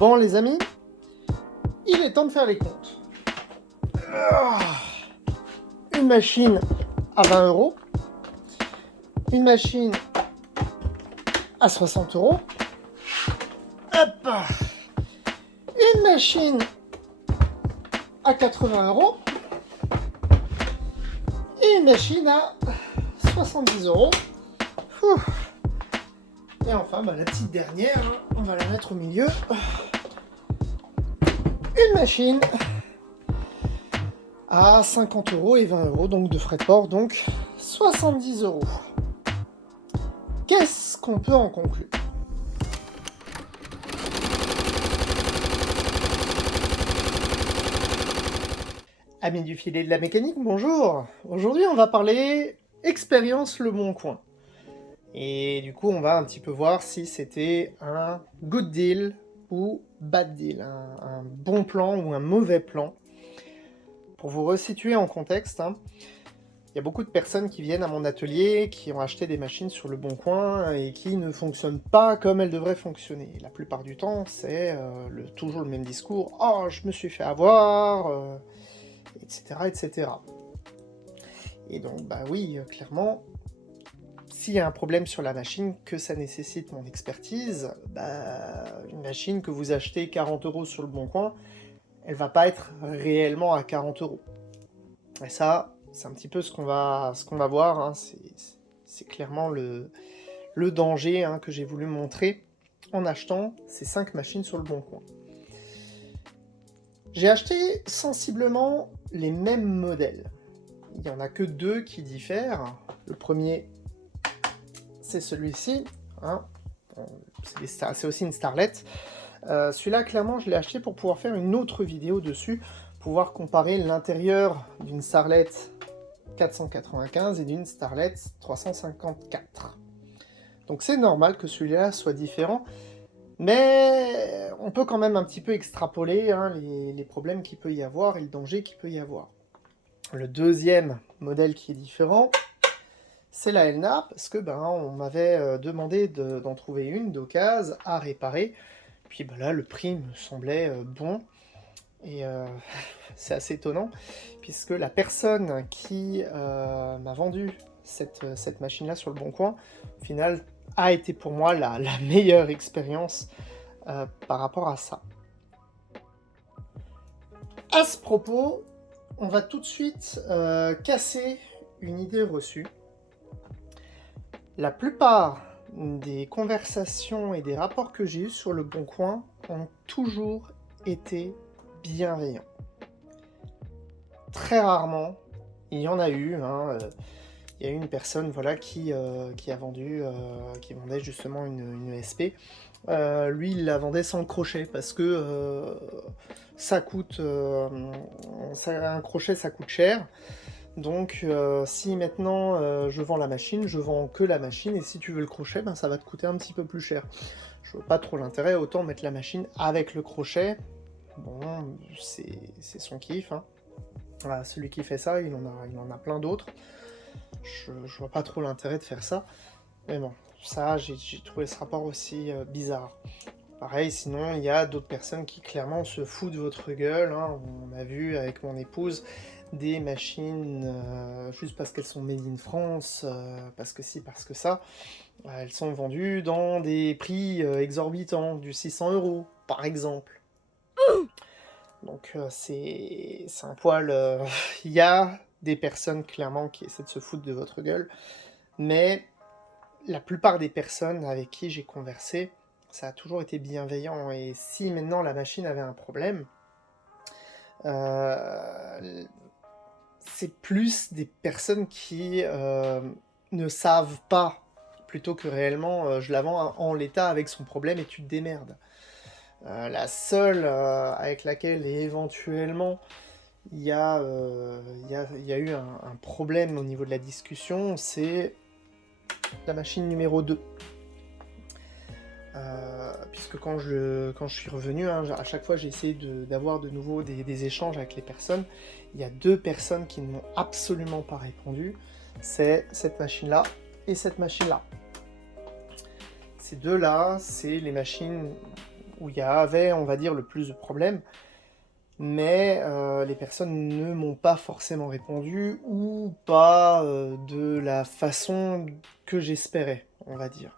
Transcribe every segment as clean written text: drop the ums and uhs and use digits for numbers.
Bon les amis, il est temps de faire les comptes. Une machine à 20 euros, une machine à 60 euros, hop, une machine à 80 euros et une machine à 70 euros. Et enfin, la petite dernière, on va la mettre au milieu. Une machine à 50 euros et 20 euros, donc de frais de port, donc 70 euros. Qu'est-ce qu'on peut en conclure? Amis du filet de la mécanique, bonjour. Aujourd'hui, on va parler expérience Le Bon Coin. Et du coup, on va un petit peu voir si c'était un good deal ou bad deal, un bon plan ou un mauvais plan. Pour vous resituer en contexte, il y a beaucoup de personnes qui viennent à mon atelier, qui ont acheté des machines sur Le Bon Coin et qui ne fonctionnent pas comme elles devraient fonctionner. La plupart du temps, c'est toujours le même discours. « Oh, je me suis fait avoir etc. etc. » Et donc, oui, clairement, s'il y a un problème sur la machine, que ça nécessite mon expertise, une machine que vous achetez 40 euros sur Le Bon Coin, elle va pas être réellement à 40 euros. Et ça, c'est un petit peu ce qu'on va voir, c'est clairement le danger que j'ai voulu montrer en achetant ces 5 machines sur Le Bon Coin. J'ai acheté sensiblement les mêmes modèles. Il n'y en a que 2 qui diffèrent. Le premier, c'est celui-ci. C'est aussi une Starlet. Celui-là, clairement, je l'ai acheté pour pouvoir faire une autre vidéo dessus, pouvoir comparer l'intérieur d'une Starlet 495 et d'une Starlet 354. Donc c'est normal que celui-là soit différent, mais on peut quand même un petit peu extrapoler les problèmes qu'il peut y avoir et le danger qu'il peut y avoir. Le deuxième modèle qui est différent, c'est la Elna, parce que on m'avait demandé d'en trouver une d'occasion à réparer. Puis là, le prix me semblait bon. Et c'est assez étonnant, puisque la personne qui m'a vendu cette machine-là sur Le Bon Coin, au final, a été pour moi la meilleure expérience par rapport à ça. À ce propos, on va tout de suite casser une idée reçue. La plupart des conversations et des rapports que j'ai eus sur Le Bon Coin ont toujours été bienveillants. Très rarement, il y en a eu. Il y a eu une personne qui vendait justement une ESP. Lui, il la vendait sans le crochet parce que ça coûte un crochet, ça coûte cher. Donc si maintenant je vends la machine, je vends que la machine, et si tu veux le crochet, ça va te coûter un petit peu plus cher. Je vois pas trop l'intérêt, autant mettre la machine avec le crochet. Bon, c'est son kiff. Voilà, celui qui fait ça, il en a plein d'autres. Je vois pas trop l'intérêt de faire ça. Mais bon, ça, j'ai trouvé ce rapport aussi bizarre. Pareil, sinon, il y a d'autres personnes qui clairement se foutent de votre gueule. On a vu avec mon épouse des machines juste parce qu'elles sont made in France, parce que si, parce que ça. Elles sont vendues dans des prix exorbitants, du 600 euros, par exemple. Donc c'est un poil... Il y a des personnes clairement qui essaient de se foutre de votre gueule, mais la plupart des personnes avec qui j'ai conversé, ça a toujours été bienveillant. Et si maintenant la machine avait un problème, c'est plus des personnes qui ne savent pas, plutôt que réellement je la vends en l'état avec son problème et tu te démerdes. La seule avec laquelle éventuellement il y a eu un problème au niveau de la discussion, c'est la machine numéro 2. Puisque quand je suis revenu, à chaque fois j'ai essayé d'avoir de nouveau des échanges avec les personnes. Il y a 2 personnes qui ne m'ont absolument pas répondu. C'est cette machine-là et cette machine-là. Ces 2-là, c'est les machines où il y avait, on va dire, le plus de problèmes, mais les personnes ne m'ont pas forcément répondu ou pas de la façon que j'espérais, on va dire.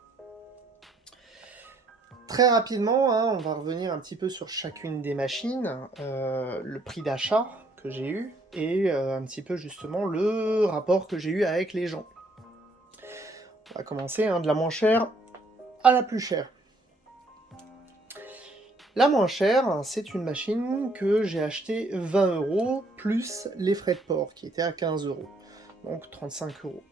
Très rapidement, hein, on va revenir un petit peu sur chacune des machines, le prix d'achat que j'ai eu et un petit peu justement le rapport que j'ai eu avec les gens. On va commencer de la moins chère à la plus chère. La moins chère, c'est une machine que j'ai achetée 20 € plus les frais de port qui étaient à 15 €, donc 35 €.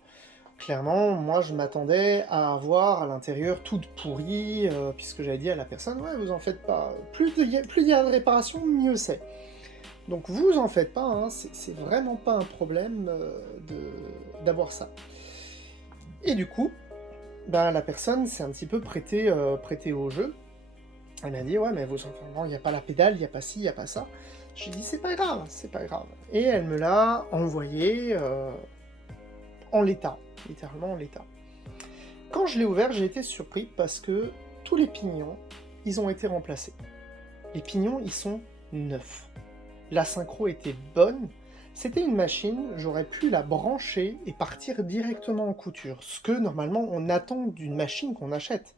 Clairement, moi je m'attendais à avoir à l'intérieur toute pourrie, puisque j'avais dit à la personne, ouais, vous en faites pas, plus il y a de réparation, mieux c'est. Donc vous en faites pas, hein, c'est vraiment pas un problème d'avoir ça. Et du coup, ben, la personne s'est un petit peu prêtée au jeu. Elle m'a dit, ouais, mais vos enfants, il n'y a pas la pédale, il n'y a pas ci, il n'y a pas ça. J'ai dit, c'est pas grave, c'est pas grave. Et elle me l'a envoyé en l'état, littéralement en l'état. Quand je l'ai ouvert, j'ai été surpris parce que tous les pignons, ils ont été remplacés. Les pignons, ils sont neufs. La synchro était bonne. C'était une machine, j'aurais pu la brancher et partir directement en couture. Ce que, normalement, on attend d'une machine qu'on achète.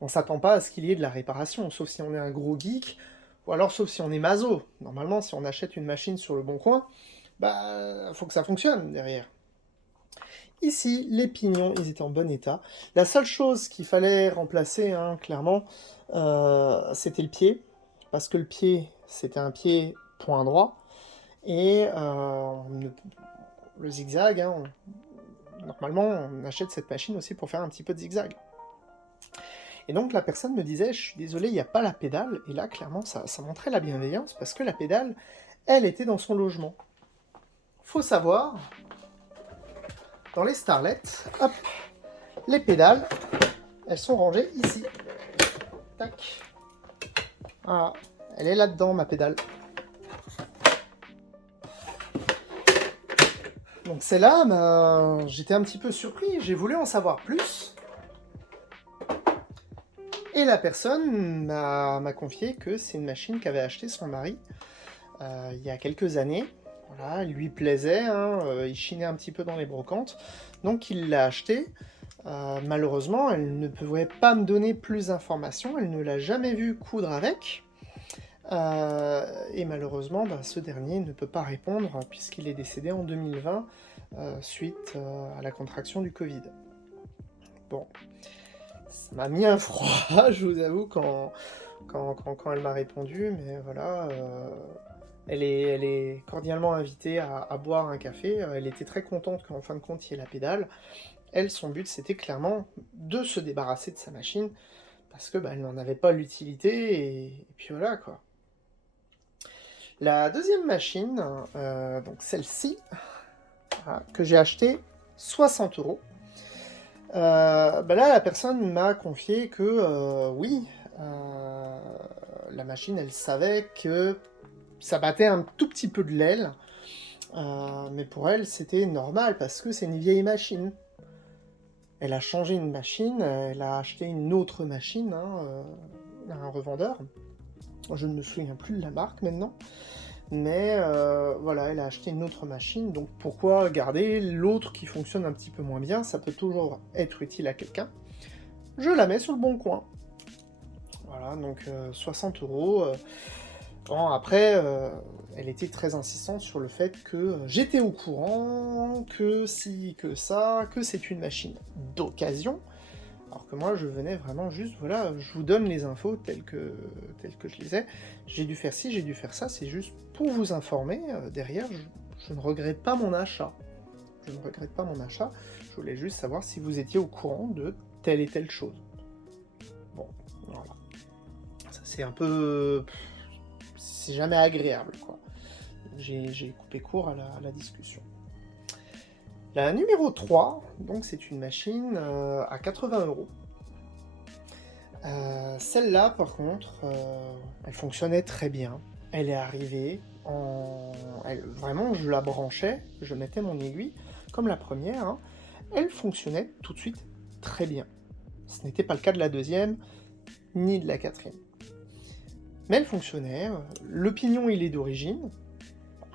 On s'attend pas à ce qu'il y ait de la réparation, sauf si on est un gros geek, ou alors sauf si on est maso. Normalement, si on achète une machine sur le bon coin, bah, faut que ça fonctionne derrière. Ici, les pignons, ils étaient en bon état. La seule chose qu'il fallait remplacer, hein, clairement, c'était le pied, parce que le pied, c'était un pied point droit, et le zigzag, hein, normalement, on achète cette machine aussi pour faire un petit peu de zigzag. Et donc la personne me disait, je suis désolé, il n'y a pas la pédale, et là, clairement, ça montrait la bienveillance, parce que la pédale, elle était dans son logement. Faut savoir, dans les Starlet, hop, les pédales, elles sont rangées ici. Tac. Voilà, elle est là-dedans, ma pédale. Donc celle-là, ben, j'étais un petit peu surpris, j'ai voulu en savoir plus. Et la personne m'a confié que c'est une machine qu'avait acheté son mari il y a quelques années. Voilà, elle lui plaisait, hein, il chinait un petit peu dans les brocantes, donc il l'a achetée. Malheureusement, elle ne pouvait pas me donner plus d'informations, elle ne l'a jamais vu coudre avec. Et malheureusement, bah, ce dernier ne peut pas répondre puisqu'il est décédé en 2020 suite à la contraction du Covid. Bon, ça m'a mis un froid, je vous avoue, quand elle m'a répondu, mais voilà, elle est cordialement invitée à boire un café. Elle était très contente qu'en fin de compte il y ait la pédale. Elle, son but, c'était clairement de se débarrasser de sa machine parce que bah, elle n'en avait pas l'utilité et puis voilà quoi. La deuxième machine, donc celle-ci, voilà, que j'ai achetée 60 €. Bah là, la personne m'a confié que oui, la machine, elle savait que ça battait un tout petit peu de l'aile, mais pour elle, c'était normal parce que c'est une vieille machine. Elle a changé une machine, elle a acheté une autre machine, hein, à un revendeur. Je ne me souviens plus de la marque maintenant, mais voilà, elle a acheté une autre machine, donc pourquoi garder l'autre qui fonctionne un petit peu moins bien? Ça peut toujours être utile à quelqu'un. Je la mets sur le bon coin. Voilà, donc 60 €. Bon, après, elle était très insistante sur le fait que j'étais au courant, que si, que ça, que c'est une machine d'occasion, alors que moi je venais vraiment juste, voilà, je vous donne les infos telles que je les ai, j'ai dû faire ci, j'ai dû faire ça, c'est juste pour vous informer, derrière, je ne regrette pas mon achat. Je ne regrette pas mon achat, je voulais juste savoir si vous étiez au courant de telle et telle chose. Bon, voilà. Ça c'est un peu... c'est jamais agréable, quoi. J'ai coupé court à la discussion. La numéro 3, donc c'est une machine à 80 €. Celle-là, par contre, elle fonctionnait très bien. Elle est arrivée vraiment, je la branchais, je mettais mon aiguille, comme la première, hein. Elle fonctionnait tout de suite très bien. Ce n'était pas le cas de la deuxième, ni de la quatrième. mais elle fonctionnait. Le pignon, il est d'origine.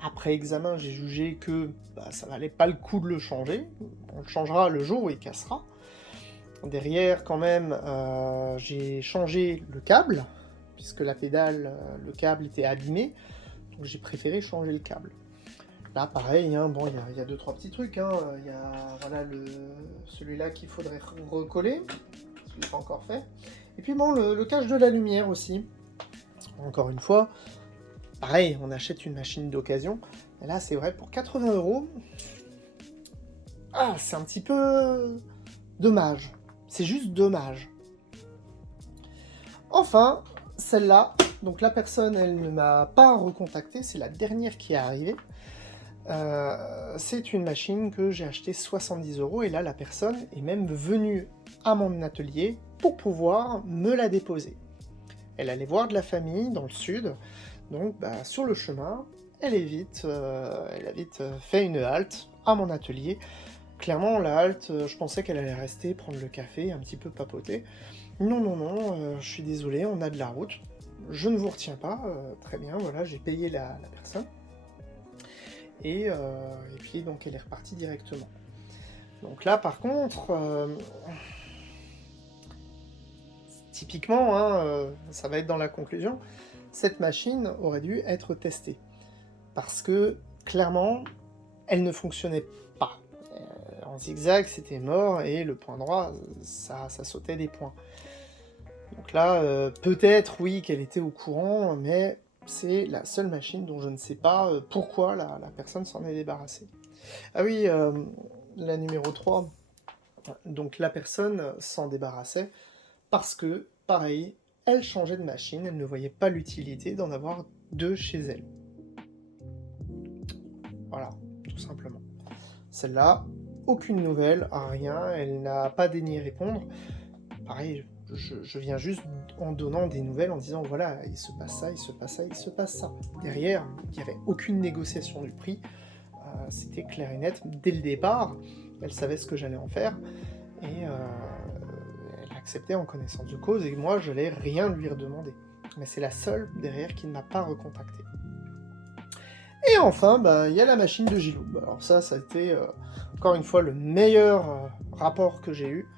Après examen, j'ai jugé que ça valait pas le coup de le changer. On le changera le jour où il cassera. Derrière, quand même, j'ai changé le câble, puisque la pédale, le câble était abîmé, donc j'ai préféré changer le câble. Là, pareil, hein, bon, il y a deux, trois petits trucs. Hein. Il y a voilà, celui-là qu'il faudrait recoller, je ne l'ai pas encore fait. Et puis bon, le cache de la lumière aussi. Encore une fois, pareil, on achète une machine d'occasion. Et là, c'est vrai, pour 80 €, c'est un petit peu dommage. C'est juste dommage. Enfin, celle-là, donc la personne, elle ne m'a pas recontacté, c'est la dernière qui est arrivée. C'est une machine que j'ai achetée 70 € et là, la personne est même venue à mon atelier pour pouvoir me la déposer. Elle allait voir de la famille dans le sud, donc sur le chemin, elle a vite fait une halte à mon atelier. Clairement, la halte, je pensais qu'elle allait rester, prendre le café, un petit peu papoter. Non, je suis désolé, on a de la route. Je ne vous retiens pas, très bien, voilà, j'ai payé la personne. Et puis, donc, elle est repartie directement. Donc là, par contre, typiquement, hein, ça va être dans la conclusion, cette machine aurait dû être testée. Parce que, clairement, elle ne fonctionnait pas. En zigzag, c'était mort, et le point droit, ça sautait des points. Donc là, peut-être, oui, qu'elle était au courant, mais c'est la seule machine dont je ne sais pas pourquoi la personne s'en est débarrassée. Ah oui, la numéro 3, donc la personne s'en débarrassait parce que, pareil, elle changeait de machine, elle ne voyait pas l'utilité d'en avoir deux chez elle. Voilà, tout simplement. Celle-là, aucune nouvelle, rien, elle n'a pas daigné répondre. Pareil, je viens juste en donnant des nouvelles, en disant voilà, il se passe ça, il se passe ça, il se passe ça. Derrière, il n'y avait aucune négociation du prix, c'était clair et net. Dès le départ, elle savait ce que j'allais en faire, et elle acceptait en connaissance de cause, et moi, je n'allais rien lui redemander. Mais c'est la seule derrière qui ne m'a pas recontacté. Et enfin, il y a la machine de Gilou. Alors ça a été, encore une fois, le meilleur rapport que j'ai eu,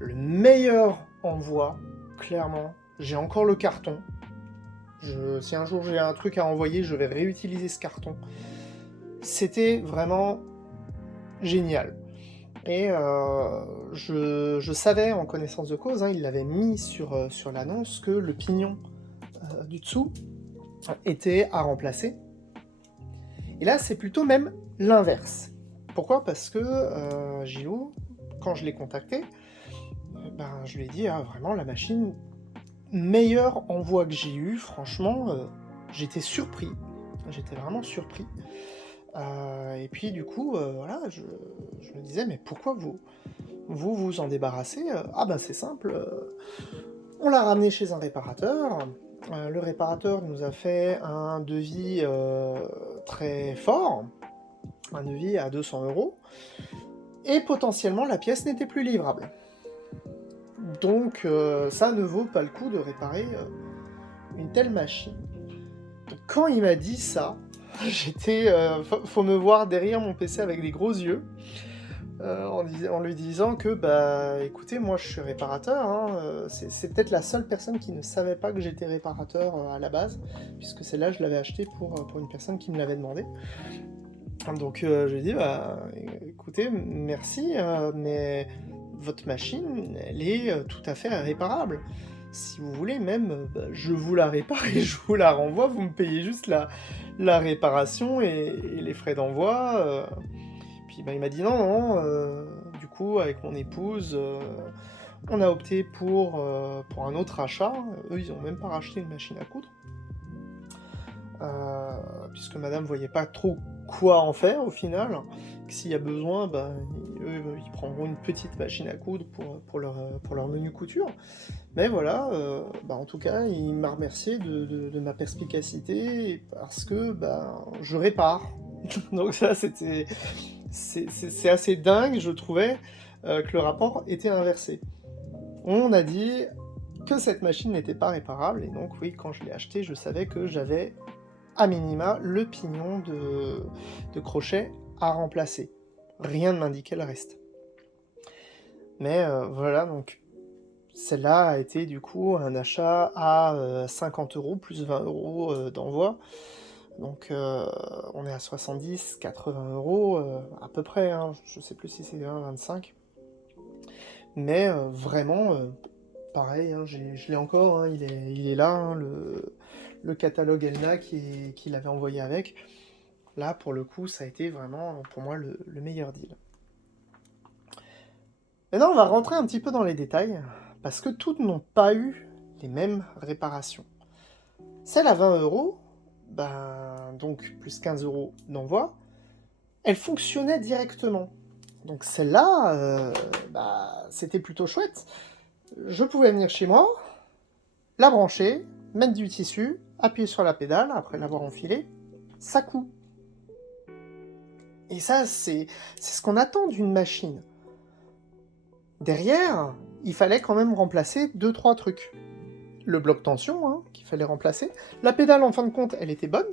le meilleur envoi, clairement. J'ai encore le carton. Si un jour j'ai un truc à envoyer, je vais réutiliser ce carton. C'était vraiment génial. Et je savais, en connaissance de cause, hein, il l'avait mis sur l'annonce, que le pignon du dessous était à remplacer. Et là, c'est plutôt même l'inverse. Pourquoi ? Parce que Gilou, quand je l'ai contacté, je lui ai dit, vraiment, la machine, meilleur envoi que j'ai eu, franchement, j'étais surpris. J'étais vraiment surpris. Et puis, du coup, voilà, je me disais, mais pourquoi vous en débarrassez ? C'est simple, on l'a ramené chez un réparateur. Le réparateur nous a fait un devis très fort, un devis à 200 €, et potentiellement la pièce n'était plus livrable. Donc ça ne vaut pas le coup de réparer une telle machine. Donc, quand il m'a dit ça, j'étais... faut me voir derrière mon PC avec des gros yeux, en lui disant que, écoutez, moi je suis réparateur, hein, c'est peut-être la seule personne qui ne savait pas que j'étais réparateur à la base, puisque celle-là je l'avais acheté pour une personne qui me l'avait demandé. Donc je lui ai dit, écoutez, merci, mais votre machine, elle est tout à fait réparable. Si vous voulez même, je vous la répare et je vous la renvoie, vous me payez juste la réparation et les frais d'envoi. Puis il m'a dit non, du coup avec mon épouse, on a opté pour un autre achat. Eux ils ont même pas racheté une machine à coudre, puisque madame voyait pas trop quoi en faire au final, que s'il y a besoin, eux ils prendront une petite machine à coudre pour leur menu couture. Mais voilà, en tout cas il m'a remercié de ma perspicacité, parce que je répare. Donc ça c'est assez dingue, je trouvais, que le rapport était inversé. On a dit, que cette machine n'était pas réparable, et donc oui, quand je l'ai achetée, je savais que j'avais à minima le pignon de crochet à remplacer. Rien ne m'indiquait le reste. Mais voilà, donc celle-là a été du coup un achat à 50 € plus 20 € d'envoi. Donc on est à 70, 80 € à peu près, hein, je sais plus si c'est 20, 25. Mais vraiment, pareil, hein, je l'ai encore, hein, il est là, hein, le catalogue Elna qu'il avait envoyé avec. Là, pour le coup, ça a été vraiment, pour moi, le meilleur deal. Maintenant, on va rentrer un petit peu dans les détails, parce que toutes n'ont pas eu les mêmes réparations. Celle à 20 €, ben, donc plus 15 € d'envoi, elle fonctionnait directement. Donc celle-là, bah, c'était plutôt chouette. Je pouvais venir chez moi, la brancher, mettre du tissu, appuyer sur la pédale, après l'avoir enfilé, ça coud. Et ça, c'est ce qu'on attend d'une machine. Derrière, il fallait quand même remplacer 2-3 trucs. Le bloc tension, hein, qu'il fallait remplacer. La pédale, en fin de compte, elle était bonne.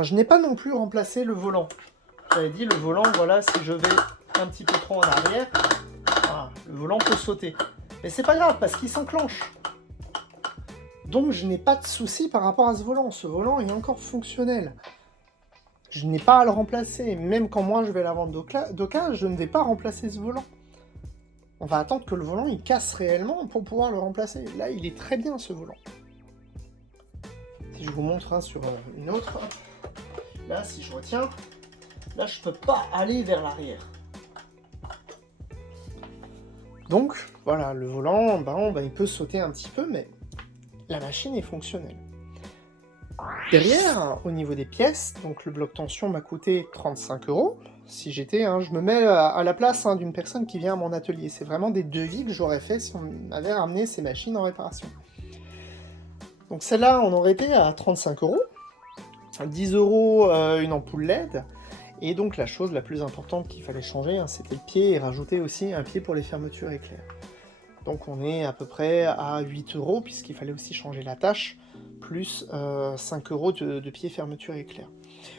Je n'ai pas non plus remplacé le volant. J'avais dit, le volant, voilà, si je vais un petit peu trop en arrière, voilà, le volant peut sauter. Mais c'est pas grave, parce qu'il s'enclenche. Donc je n'ai pas de souci par rapport à ce volant. Ce volant est encore fonctionnel. Je n'ai pas à le remplacer. Même quand moi je vais la vendre d'occasion, je ne vais pas remplacer ce volant. On va attendre que le volant il casse réellement pour pouvoir le remplacer. Là, il est très bien ce volant. Si je vous montre hein, sur une autre, là, si je retiens, là, je peux pas aller vers l'arrière. Donc, voilà, le volant, ben, il peut sauter un petit peu, mais la machine est fonctionnelle. Derrière, au niveau des pièces, donc le bloc tension m'a coûté 35 €. Si j'étais, hein, je me mets à la place hein, d'une personne qui vient à mon atelier. C'est vraiment des devis que j'aurais fait si on avait ramené ces machines en réparation. Donc celle-là, on aurait été à 35 €. 10 € une ampoule LED. Et donc la chose la plus importante qu'il fallait changer, hein, c'était le pied et rajouter aussi un pied pour les fermetures éclair. Donc on est à peu près à 8 € puisqu'il fallait aussi changer l'attache, plus 5 € de pied fermeture éclair.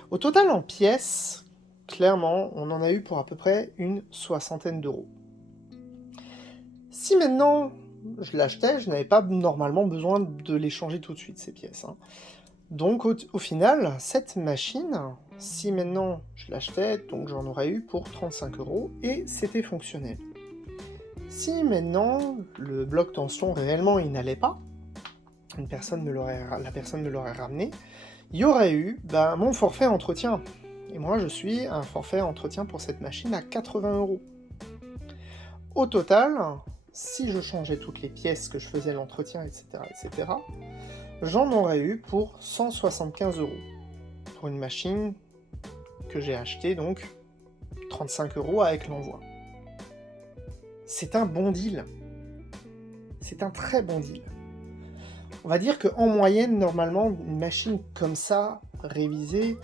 Au total en pièces, clairement, on en a eu pour à peu près une soixantaine d'euros. Si maintenant je l'achetais, je n'avais pas normalement besoin de les changer tout de suite ces pièces. Hein. Donc au final, cette machine, si maintenant je l'achetais, donc j'en aurais eu pour 35 € et c'était fonctionnel. Si maintenant le bloc tension réellement il n'allait pas, la personne me l'aurait ramené, il y aurait eu mon forfait entretien. Et moi je suis un forfait entretien pour cette machine à 80 €. Au total, si je changeais toutes les pièces que je faisais l'entretien, etc., j'en aurais eu pour 175 € pour une machine que j'ai achetée, donc 35 € avec l'envoi. C'est un bon deal. C'est un très bon deal. On va dire qu'en moyenne, normalement, une machine comme ça, révisée,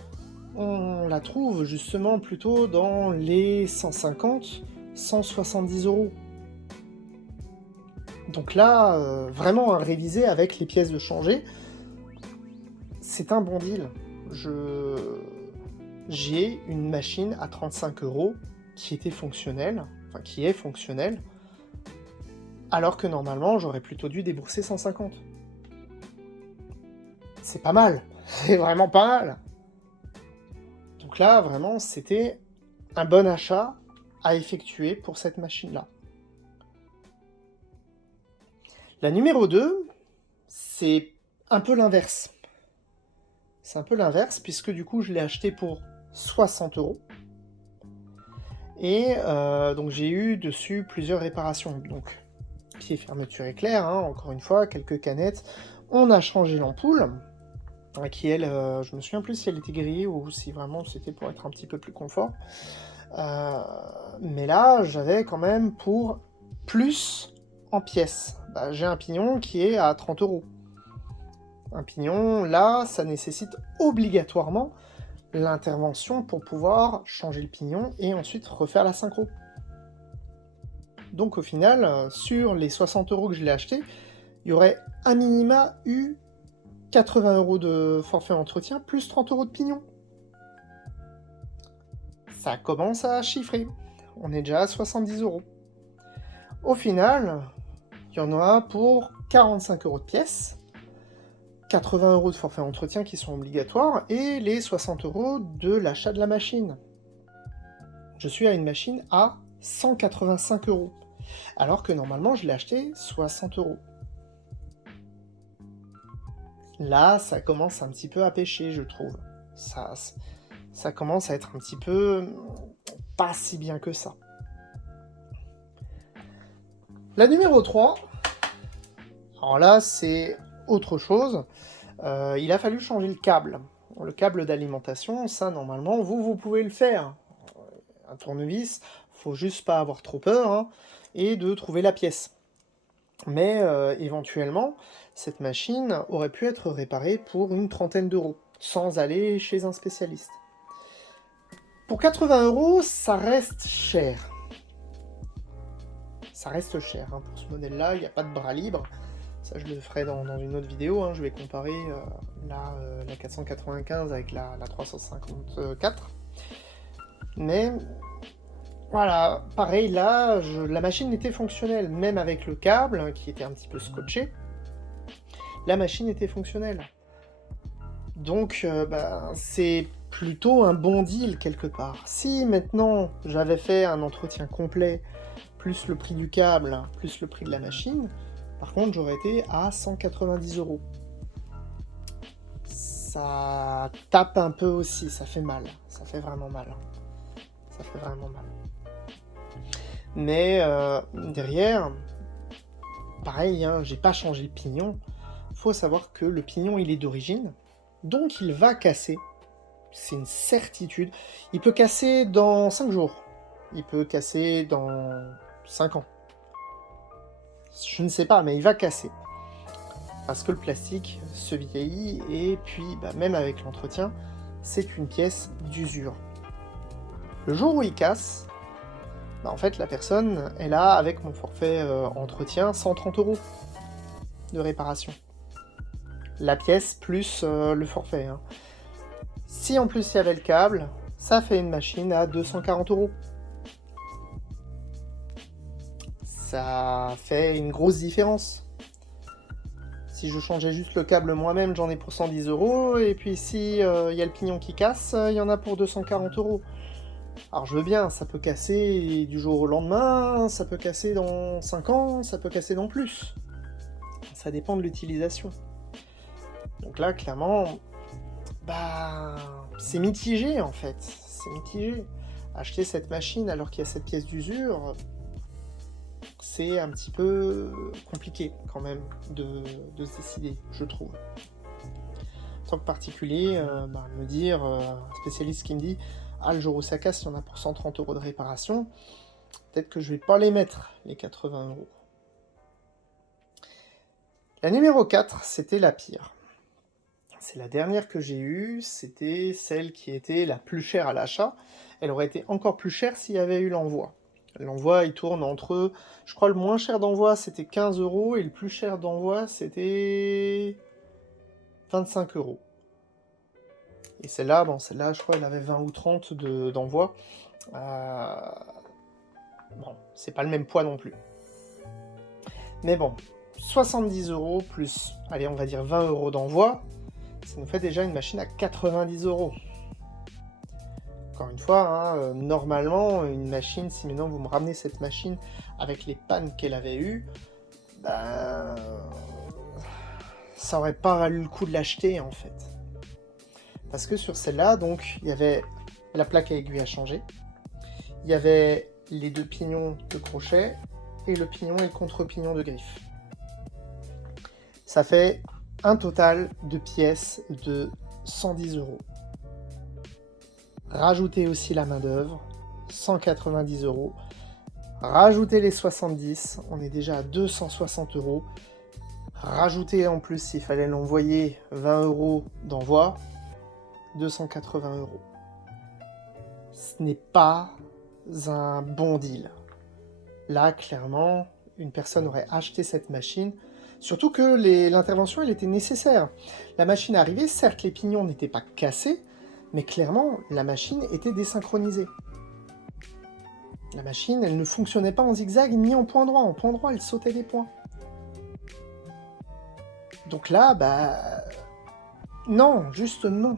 on la trouve justement plutôt dans les 150, 170 €. Donc là, vraiment un révisé avec les pièces de changer, c'est un bon deal. J'ai une machine à 35 € qui était fonctionnelle, enfin qui est fonctionnelle, alors que normalement j'aurais plutôt dû débourser 150. C'est pas mal, c'est vraiment pas mal. Donc là, vraiment, c'était un bon achat à effectuer pour cette machine-là. La numéro 2, c'est un peu l'inverse. C'est un peu l'inverse, puisque du coup, je l'ai acheté pour 60 €. Et donc, j'ai eu dessus plusieurs réparations. Donc, pied fermeture éclair, hein, encore une fois, quelques canettes. On a changé l'ampoule, qui elle, je me souviens plus si elle était grillée ou si vraiment c'était pour être un petit peu plus confort. Mais là, j'avais quand même pour plus en pièces. J'ai un pignon qui est à 30 €. Un pignon, là, ça nécessite obligatoirement l'intervention pour pouvoir changer le pignon et ensuite refaire la synchro. Donc au final, sur les 60 € que je l'ai acheté, il y aurait à minima eu 80 € de forfait entretien, plus 30 € de pignon. Ça commence à chiffrer. On est déjà à 70 €. Au final, il y en a pour 45 € de pièce, 80 € de forfait entretien qui sont obligatoires, et les 60 € de l'achat de la machine. Je suis à une machine à 185 €, alors que normalement je l'ai acheté 60 €. Là, ça commence un petit peu à pêcher, je trouve. Ça commence à être un petit peu pas si bien que ça. La numéro 3, alors là, c'est autre chose. Il a fallu changer le câble. Le câble d'alimentation, ça, normalement, vous pouvez le faire. Un tournevis, faut juste pas avoir trop peur, hein, et de trouver la pièce. Mais éventuellement, cette machine aurait pu être réparée pour une trentaine d'euros, sans aller chez un spécialiste. Pour 80 €, ça reste cher. Ça reste cher, hein. Pour ce modèle-là, il n'y a pas de bras libre. Ça, je le ferai dans une autre vidéo, hein. Je vais comparer la 495 avec la 354. Mais voilà, pareil, là, la machine était fonctionnelle. Même avec le câble, hein, qui était un petit peu scotché, la machine était fonctionnelle. Donc, c'est plutôt un bon deal, quelque part. Si, maintenant, j'avais fait un entretien complet, plus le prix du câble, plus le prix de la machine, par contre, j'aurais été à 190 €. Ça tape un peu aussi, ça fait mal. Ça fait vraiment mal. Ça fait vraiment mal. Mais derrière, pareil, hein, j'ai pas changé le pignon. Faut savoir que le pignon, il est d'origine, donc il va casser. C'est une certitude. Il peut casser dans 5 jours. Il peut casser dans 5 ans. Je ne sais pas, mais il va casser. Parce que le plastique se vieillit, et puis même avec l'entretien, c'est une pièce d'usure. Le jour où il casse, en fait, la personne, elle a, avec mon forfait entretien, 130 € de réparation. La pièce plus le forfait, hein. Si en plus il y avait le câble, ça fait une machine à 240 €. Ça fait une grosse différence. Si je changeais juste le câble moi-même, j'en ai pour 110 €, et puis si y a le pignon qui casse, il y en a pour 240 €. Alors je veux bien, ça peut casser du jour au lendemain, ça peut casser dans 5 ans, ça peut casser dans plus. Ça dépend de l'utilisation. Donc là, clairement, c'est mitigé en fait. C'est mitigé. Acheter cette machine alors qu'il y a cette pièce d'usure, c'est un petit peu compliqué quand même de se décider, je trouve. En tant que particulier, me dire, un spécialiste qui me dit « Ah, le jour où ça casse, il y en a pour 130 € de réparation », peut-être que je vais pas les mettre, les 80 €. La numéro 4, c'était la pire. C'est la dernière que j'ai eue, c'était celle qui était la plus chère à l'achat. Elle aurait été encore plus chère s'il y avait eu l'envoi. L'envoi, il tourne entre, je crois le moins cher d'envoi c'était 15 € et le plus cher d'envoi c'était 25 €. Et celle-là, je crois elle avait 20 ou 30 d'envoi. C'est pas le même poids non plus. Mais bon, 70 € plus, allez, on va dire 20 € d'envoi, ça nous fait déjà une machine à 90 €. Encore une fois, hein, normalement, une machine, si maintenant vous me ramenez cette machine avec les pannes qu'elle avait eues, ça aurait pas valu le coup de l'acheter en fait. Parce que sur celle-là, donc, il y avait la plaque à aiguille à changer, il y avait les 2 pignons de crochet, et le pignon et le contre-pignon de griffe. Ça fait un total de pièces de 110 €. Rajoutez aussi la main-d'œuvre, 190 €. Rajoutez les 70, on est déjà à 260 €. Rajoutez en plus, s'il fallait l'envoyer, 20 € d'envoi, 280 €. Ce n'est pas un bon deal. Là, clairement, une personne aurait acheté cette machine Surtout que l'intervention, elle était nécessaire. La machine arrivait, certes, les pignons n'étaient pas cassés, mais clairement, la machine était désynchronisée. La machine, elle ne fonctionnait pas en zigzag ni en point droit. En point droit, elle sautait des points. Donc là, bah... non, juste non.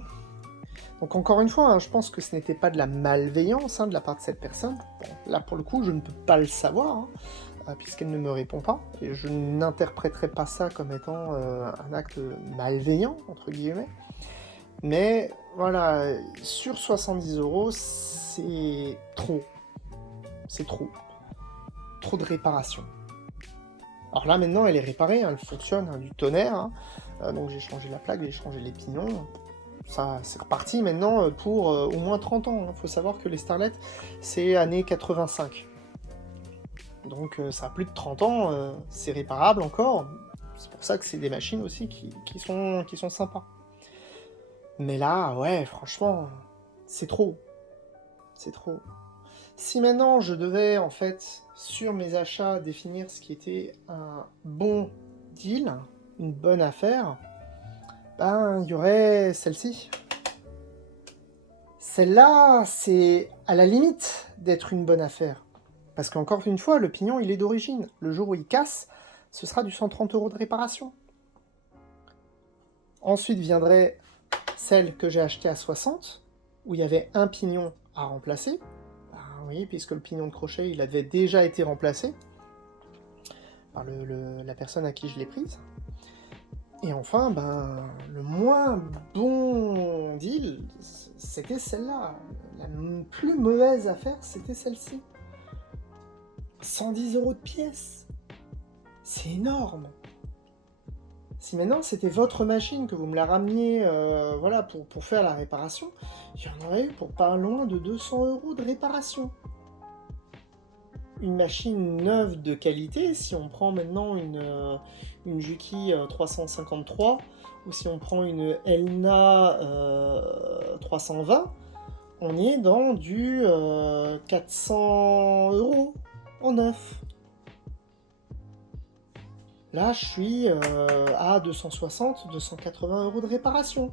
Donc encore une fois, hein, je pense que ce n'était pas de la malveillance de la part de cette personne. Bon, là, pour le coup, je ne peux pas le savoir, puisqu'elle ne me répond pas. Et je n'interpréterai pas ça comme étant un acte malveillant, entre guillemets. Mais voilà, sur 70 €, c'est trop. C'est trop. Trop de réparation. Alors là, maintenant, elle est réparée, elle fonctionne, du tonnerre. Donc j'ai changé la plaque, j'ai changé les pignons. Ça, c'est reparti maintenant pour au moins 30 ans. Il faut savoir que les Starlet, c'est années 85. Donc ça a plus de 30 ans, c'est réparable encore. C'est pour ça que c'est des machines aussi qui sont sympas. Mais là, ouais, franchement, c'est trop. C'est trop. Si maintenant je devais, en fait, sur mes achats, définir ce qui était un bon deal, une bonne affaire, ben, il y aurait celle-ci. Celle-là, c'est à la limite d'être une bonne affaire. Parce qu'encore une fois, le pignon, il est d'origine. Le jour où il casse, ce sera du 130 € de réparation. Ensuite viendrait celle que j'ai achetée à 60, où il y avait un pignon à remplacer. Ben oui, puisque le pignon de crochet, il avait déjà été remplacé par la personne à qui je l'ai prise. Et enfin, ben, le moins bon deal, c'était celle-là. La plus mauvaise affaire, c'était celle-ci. 110 € de pièce. C'est énorme. Si maintenant c'était votre machine, que vous me la rameniez voilà, pour faire la réparation, il y en aurait eu pour pas loin de 200 € de réparation. Une machine neuve de qualité, si on prend maintenant une Juki 353, ou si on prend une Elna 320, on est dans du 400 € en neuf. Là, je suis à 260-280 € de réparation.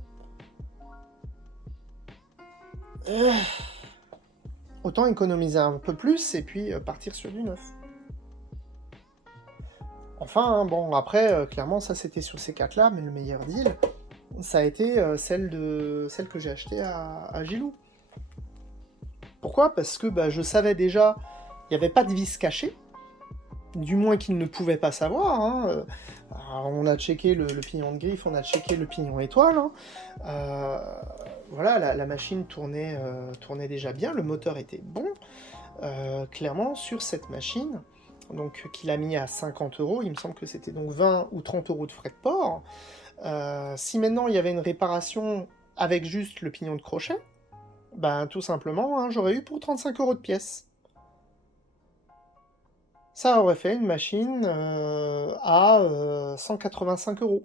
Autant économiser un peu plus et puis partir sur du neuf. Enfin, bon, après, clairement, ça c'était sur ces 4-là, mais le meilleur deal, ça a été celle que j'ai achetée à Gilou. Pourquoi ? Parce que bah, je savais déjà, il n'y avait pas de vis cachée, du moins qu'il ne pouvait pas savoir. Alors, on a checké le pignon de griffe, on a checké le pignon étoile. Voilà, la machine tournait déjà bien, le moteur était bon. Clairement, sur cette machine, donc qu'il a mis à 50 €, il me semble que c'était donc 20 ou 30 € de frais de port. Si maintenant il y avait une réparation avec juste le pignon de crochet, ben tout simplement, j'aurais eu pour 35 € de pièce. Ça aurait fait une machine à 185 €.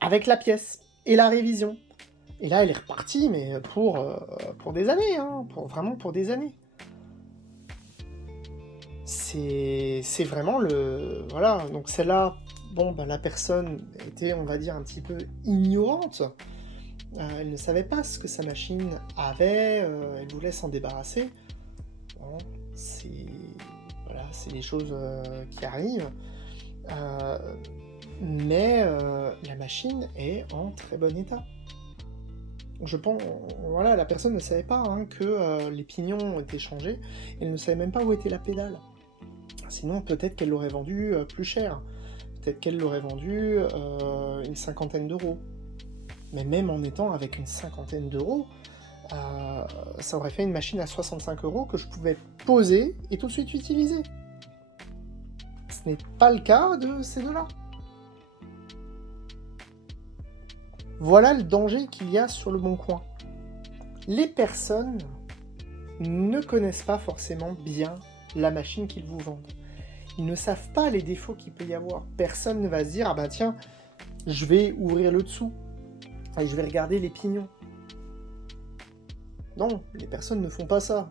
Avec la pièce et la révision. Et là, elle est repartie, mais pour des années, vraiment pour des années. C'est vraiment le... Voilà, donc celle-là, bon, bah, la personne était, on va dire, un petit peu ignorante. Elle ne savait pas ce que sa machine avait, elle voulait s'en débarrasser. Bon, c'est... Voilà, c'est des choses qui arrivent. Mais la machine est en très bon état. Je pense, voilà, la personne ne savait pas que les pignons ont été changés, elle ne savait même pas où était la pédale. Sinon, peut-être qu'elle l'aurait vendu plus cher. Peut-être qu'elle l'aurait vendu une 50aine d'euros. Mais même en étant avec une 50aine d'euros, ça aurait fait une machine à 65 € que je pouvais poser et tout de suite utiliser. Ce n'est pas le cas de ces deux-là. Voilà le danger qu'il y a sur le Bon Coin. Les personnes ne connaissent pas forcément bien la machine qu'ils vous vendent. Ils ne savent pas les défauts qu'il peut y avoir. Personne ne va se dire « Ah bah tiens, je vais ouvrir le dessous et je vais regarder les pignons. » Non, les personnes ne font pas ça.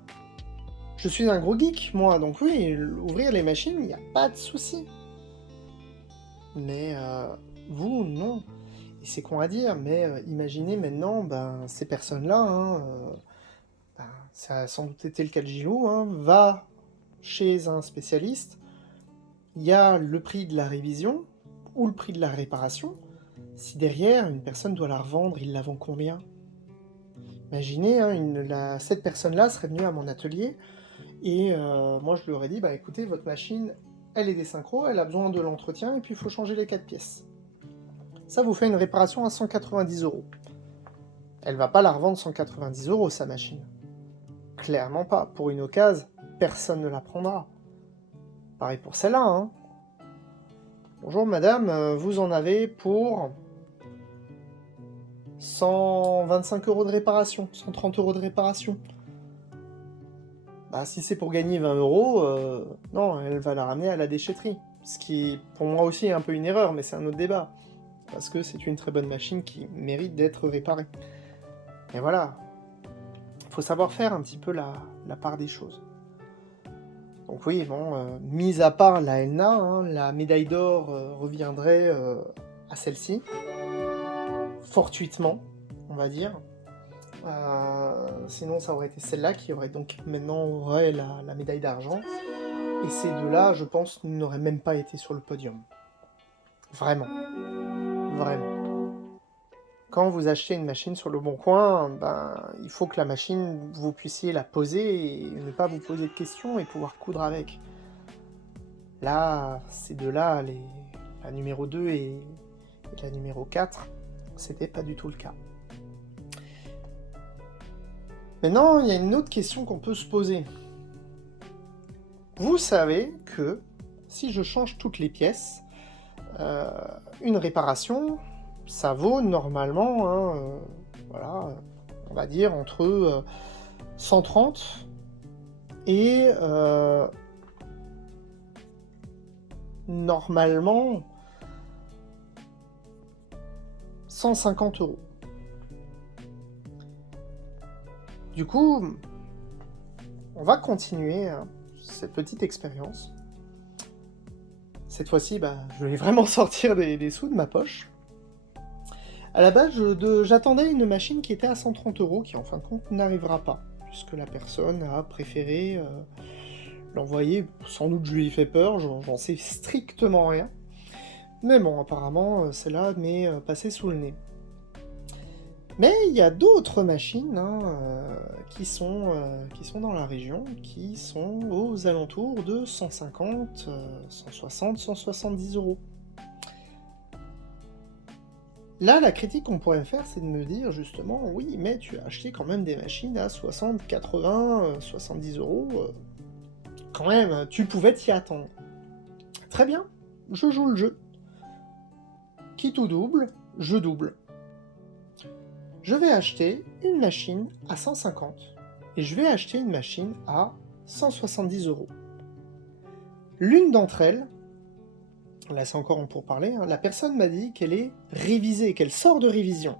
Je suis un gros geek, moi, donc oui, ouvrir les machines, il n'y a pas de souci. mais vous, non. Et c'est con à dire, mais imaginez maintenant, ces personnes-là, hein, ça a sans doute été le cas de Gilou, hein, va chez un spécialiste, il y a le prix de la révision ou le prix de la réparation. Si derrière, une personne doit la revendre, il la vend combien? Imaginez, hein, cette personne-là serait venue à mon atelier et moi je lui aurais dit, écoutez, votre machine, elle est désynchro, elle a besoin de l'entretien et puis il faut changer les 4 pièces. Ça vous fait une réparation à 190 €. Elle va pas la revendre 190 € sa machine. Clairement pas. Pour une occasion, personne ne la prendra. Pareil pour celle-là, hein. Bonjour madame, vous en avez pour 125 € de réparation, 130 € de réparation. Si c'est pour gagner 20 €, non, elle va la ramener à la déchetterie. Ce qui, pour moi aussi, est un peu une erreur, mais c'est un autre débat. Parce que c'est une très bonne machine qui mérite d'être réparée. Et voilà. Il faut savoir faire un petit peu la part des choses. Donc oui, bon, mis à part la Elna, hein, la médaille d'or reviendrait à celle-ci. Fortuitement, on va dire. Sinon, ça aurait été celle-là qui aurait donc maintenant la médaille d'argent. Et ces deux-là, je pense, n'auraient même pas été sur le podium. Vraiment. Vraiment. Quand vous achetez une machine sur le Bon Coin, il faut que la machine, vous puissiez la poser et ne pas vous poser de questions et pouvoir coudre avec. Là, ces deux-là, la numéro 2 et la numéro 4, c'était pas du tout le cas. Maintenant, il y a une autre question qu'on peut se poser. Vous savez que si je change toutes les pièces, une réparation, ça vaut normalement, on va dire entre 130 et normalement 150 €. Du coup, on va continuer cette petite expérience. Cette fois-ci, je vais vraiment sortir des sous de ma poche. À la base, j'attendais une machine qui était à 130 €, qui en fin de compte n'arrivera pas, puisque la personne a préféré l'envoyer. Sans doute je lui ai fait peur, j'en sais strictement rien. Mais bon, apparemment, celle-là m'est passée sous le nez. Mais il y a d'autres machines qui sont dans la région, qui sont aux alentours de 150, 160, 170 €. Là, la critique qu'on pourrait me faire, c'est de me dire justement, oui, mais tu as acheté quand même des machines à 60, 80, 70 €. Quand même, tu pouvais t'y attendre. Très bien, je joue le jeu. Qui tout double, je double. Je vais acheter une machine à 150 et je vais acheter une machine à 170 €. L'une d'entre elles, là c'est encore en pourparlers, la personne m'a dit qu'elle est révisée, qu'elle sort de révision.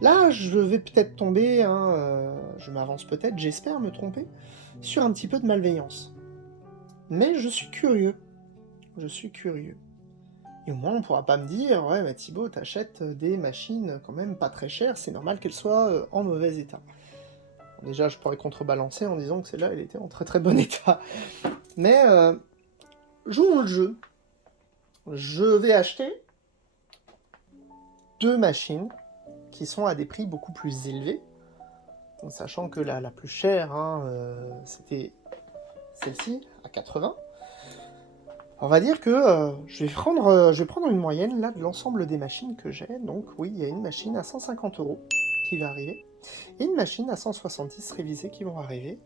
Là, je vais peut-être tomber, je m'avance peut-être, j'espère me tromper, sur un petit peu de malveillance. Mais je suis curieux. Je suis curieux. Et au moins, on pourra pas me dire, ouais, mais Thibaut, t'achètes des machines quand même pas très chères, c'est normal qu'elles soient en mauvais état. Bon, déjà, je pourrais contrebalancer en disant que celle-là, elle était en très très bon état. Mais, jouons le jeu. Je vais acheter 2 machines qui sont à des prix beaucoup plus élevés, en sachant que la plus chère, c'était celle-ci, à 80. On va dire que je vais prendre une moyenne là de l'ensemble des machines que j'ai. Donc oui, il y a une machine à 150 € qui va arriver, et une machine à 170 révisées qui vont arriver.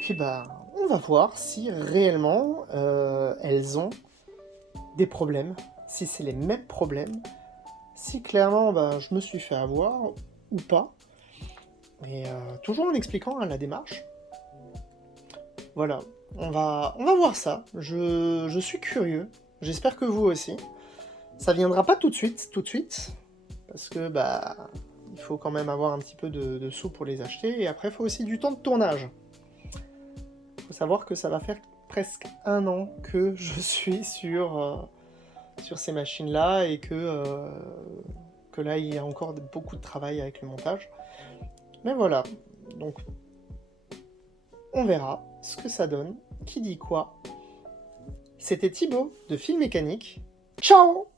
Puis on va voir si réellement elles ont des problèmes, si c'est les mêmes problèmes, si clairement je me suis fait avoir ou pas. Et toujours en expliquant la démarche. Voilà. On va voir ça. Je suis curieux. J'espère que vous aussi. Ça viendra pas tout de suite, parce que il faut quand même avoir un petit peu de sous pour les acheter, et après il faut aussi du temps de tournage. Il faut savoir que ça va faire presque 1 an que je suis sur sur ces machines-là et que là, il y a encore beaucoup de travail avec le montage. Mais voilà, donc on verra ce que ça donne, qui dit quoi. C'était Thibaut de Fil Mécanique. Ciao!